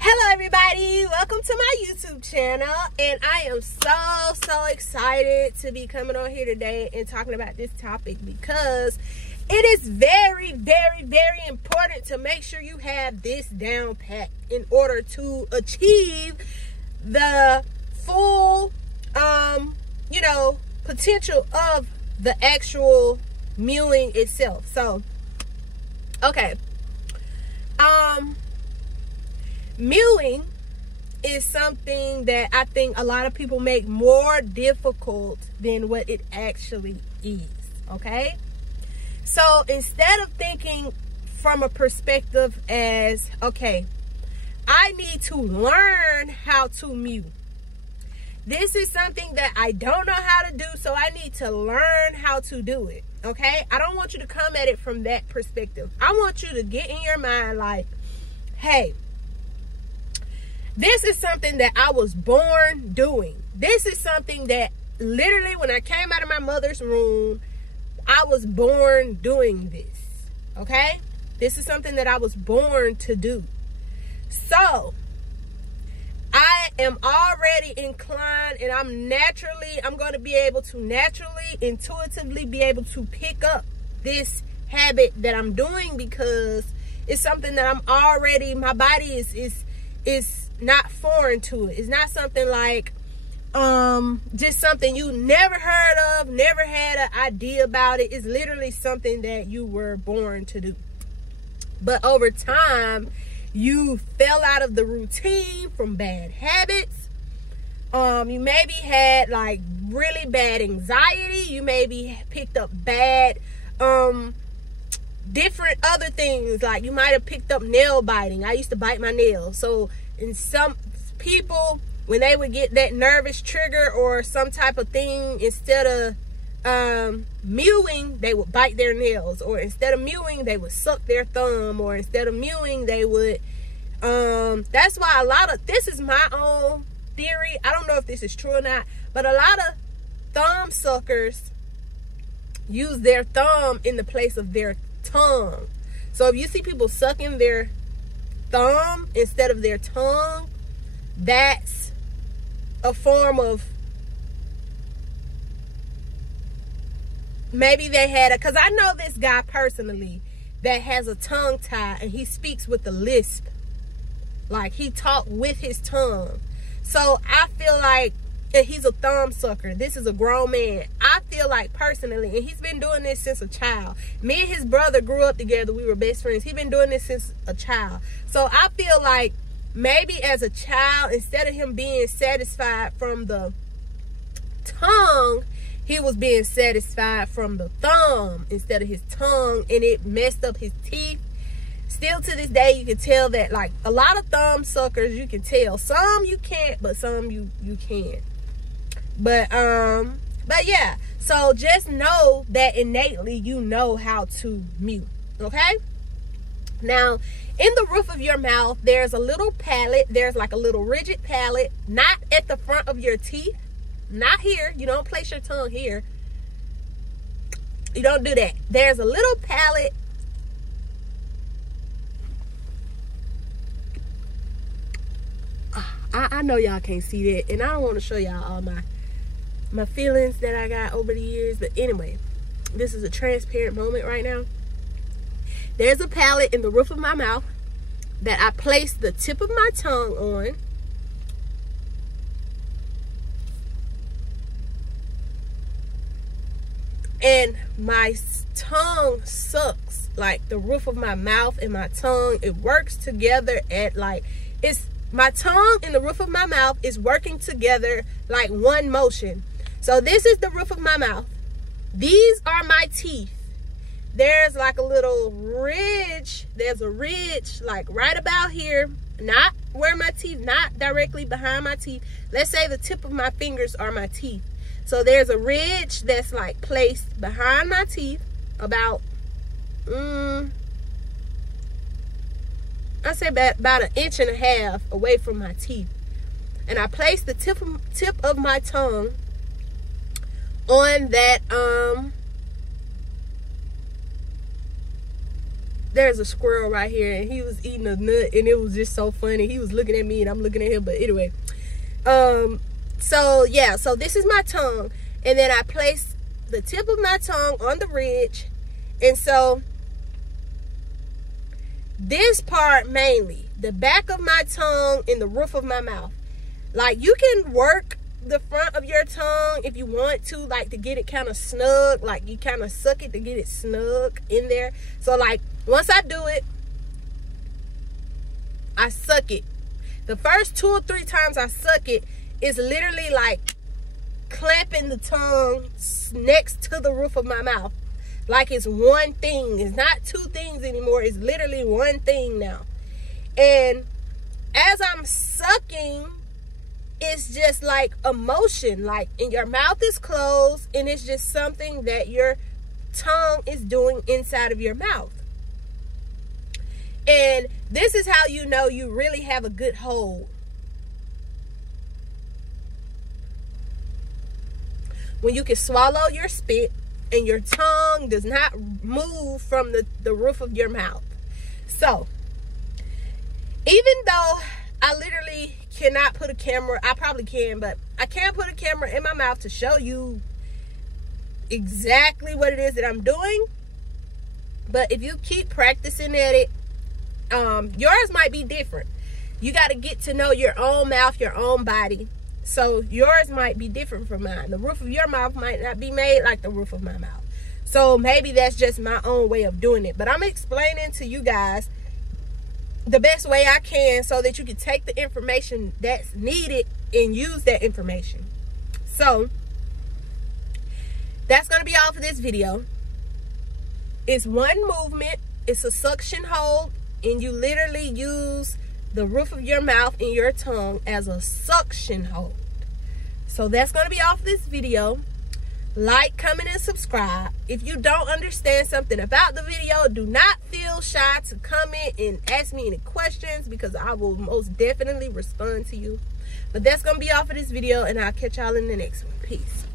Hello everybody, welcome to my YouTube channel, and I am so excited to be coming on here today and talking about this topic because it is very important to make sure you have this down pat in order to achieve the full potential of the actual mewing itself. So okay, mewing is something that I think a lot of people make more difficult than what it actually is, okay? So instead of thinking from a perspective as, okay, I need to learn how to mew. This is something that I don't know how to do, so I need to learn how to do it, okay? I don't want you to come at it from that perspective. I want you to get in your mind like, hey, this is something that I was born doing. This is something that literally when I came out of my mother's womb, I was born doing this, okay? This is something that I was born to do. So I am already inclined, and I'm going to be able to naturally, intuitively be able to pick up this habit that I'm doing because it's something that I'm already, my body is not foreign to it. It's not something like just something you never heard of, never had an idea about it. It's literally something that you were born to do. But over time, you fell out of the routine from bad habits. You maybe had like really bad anxiety. You maybe picked up bad different other things. Like you might have picked up nail biting. I used to bite my nails. So in some people, when they would get that nervous trigger or some type of thing, instead of mewing, they would bite their nails, or instead of mewing, they would suck their thumb, or instead of mewing, they would that's why this is my own theory. I don't know if this is true or not, but a lot of thumb suckers use their thumb in the place of their tongue. So if you see people sucking their thumb instead of their tongue, that's a form of, maybe they had because I know this guy personally that has a tongue tie and he speaks with a lisp, like he talked with his tongue. So I feel like he's a thumb sucker. This is a grown man. I feel like personally, and he's been doing this since a child. Me and his brother grew up together. We were best friends. He's been doing this since a child. So I feel like maybe as a child, instead of him being satisfied from the tongue, he was being satisfied from the thumb instead of his tongue, and it messed up his teeth. Still to this day, you can tell that, like, a lot of thumb suckers, you can tell. Some you can't, but some you can. But yeah, so just know that innately you know how to mew, okay? Now, in the roof of your mouth, there's a little palate. There's like a little rigid palate, not at the front of your teeth, not here. You don't place your tongue here. You don't do that. There's a little palate I know y'all can't see that, and I don't want to show y'all all my feelings that I got over the years, but anyway, this is a transparent moment right now. There's a palate in the roof of my mouth that I place the tip of my tongue on, and my tongue sucks. Like the roof of my mouth and my tongue, it works together at like, my tongue and the roof of my mouth is working together like one motion. So this is the roof of my mouth. These are my teeth. There's like a little ridge. There's a ridge like right about here. Not where my teeth, not directly behind my teeth. Let's say the tip of my fingers are my teeth. So there's a ridge that's like placed behind my teeth about, I say about an inch and a half away from my teeth. And I place the tip of my tongue on that there's a squirrel right here, and he was eating a nut, and it was just so funny. He was looking at me, and I'm looking at him. But anyway, so yeah, so this is my tongue, and then I place the tip of my tongue on the ridge, and so this part mainly, the back of my tongue and the roof of my mouth. Like, you can work the front of your tongue if you want to, like, to get it kind of snug. Like, you kind of suck it to get it snug in there. So, like, once I do it, I suck it. The first 2 or 3 times I suck it, it's literally like clamping the tongue next to the roof of my mouth. Like it's one thing. It's not 2 things anymore. It's literally one thing now. And as I'm sucking, it's just like emotion. Like, and your mouth is closed, and it's just something that your tongue is doing inside of your mouth. And this is how you know you really have a good hold. When you can swallow your spit and your tongue does not move from the roof of your mouth. So, even though I literally cannot put a camera, I probably can, but I can't put a camera in my mouth to show you exactly what it is that I'm doing. But if you keep practicing at it, yours might be different. You got to get to know your own mouth, your own body. So yours might be different from mine. The roof of your mouth might not be made like the roof of my mouth. So maybe that's just my own way of doing it. But I'm explaining to you guys the best way I can so that you can take the information that's needed and use that information. So that's going to be all for this video. It's one movement. It's a suction hold, and you literally use the roof of your mouth and your tongue as a suction hold. So that's going to be all for this video. Like, comment, and subscribe. If you don't understand something about the video, do not feel shy to comment and ask me any questions, because I will most definitely respond to you. But that's going to be all for this video, and I'll catch y'all in the next one. Peace.